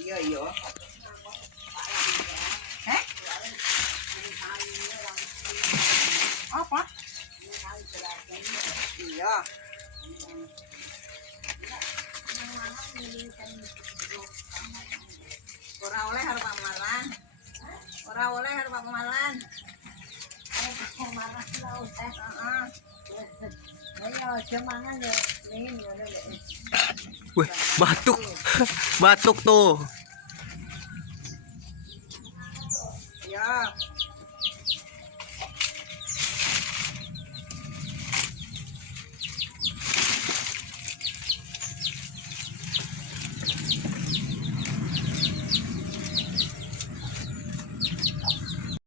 Iya iya. Hah? Apa? Iya. Ora oleh harus pamalan. Ora oleh harus pamalan. Pamalan lah oleh. Heeh. Ayo aja mangan ya. Ning ngono lek. Wih, batuk. Batuk tuh. Ya.